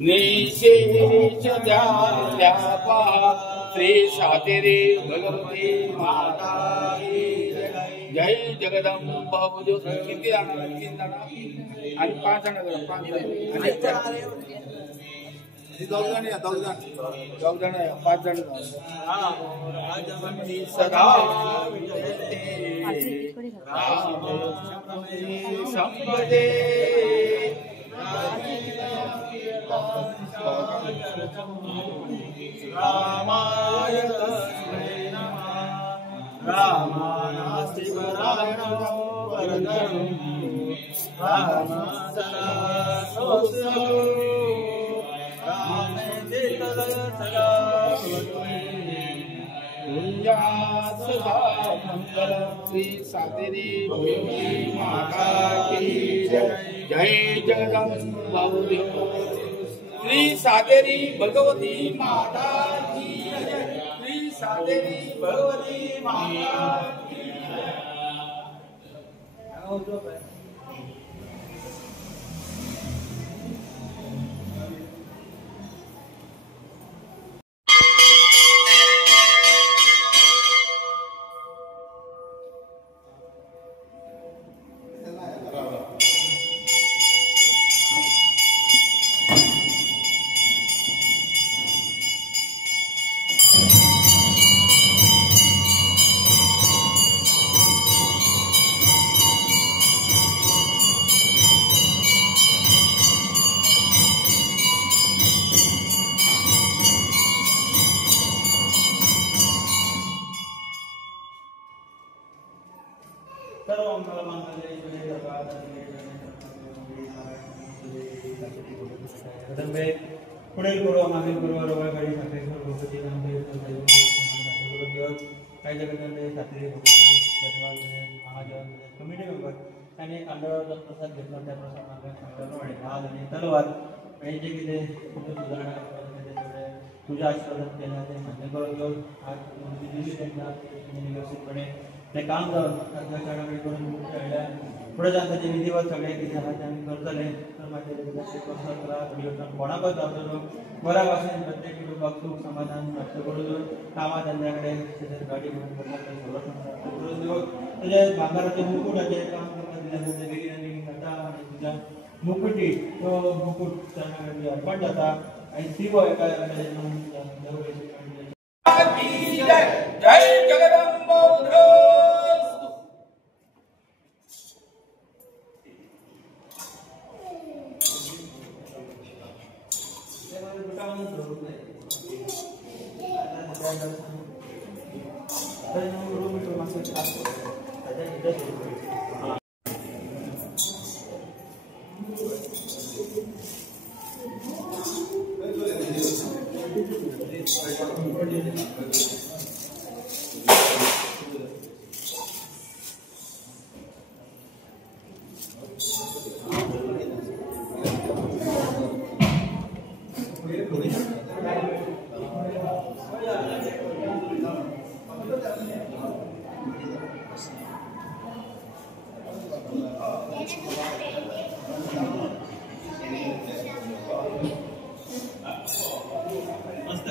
निशेष झाल्या पहा श्री सातेरी भगवती माता की जय जगदंबा बुद्धो किती जाणार 3 जण आणि 5 जण 5 जण आणि 2 जण 5 जण सदा संपदे रामाय तस्मै नमः रामानास्ति परायणो वरदं रामसदा सोऽस्तु रामेति तदा कुञ्जात् सदा मङ्गलं श्री सातेरी भगवती माता की जय जगदम्बा श्री सातेरी भगवती माता की श्री सातेरी भगवती माता की पुढील पूर्व मागील पूर्व रोगाकडे साखरेश्वर भगवती नामदेव काही जगदंबे सातेरी भगवती प्रतिवाद महाजन कमिटी मेंबर आणि खांडावर प्रसाद घेतला त्या प्रसाद हात आणि तलवार जे किती सुधारणा तुझ्या आशीर्वादात केल्या ते मान्य करून घेऊन आज व्यवस्थितपणे ते काम अध्यक्षाकडे करून पुढे जाऊन त्याचे विधिवत सगळे किती आहात आम्ही करतले तर माझे कोणाकच जातो बऱ्या भाषेने प्रत्येक कुटुंबात सुख समाधान प्राप्त करून कामात त्यांच्याकडे गाडी घेऊन करून देऊ त्याच्या भांगाराचे मुकुटाचे काम करता दिल्या आणि तुझ्या मुकुटी तो मुकुट चरणाकडे अर्पण जाता आणि ती एका जय जगदंबा मस्त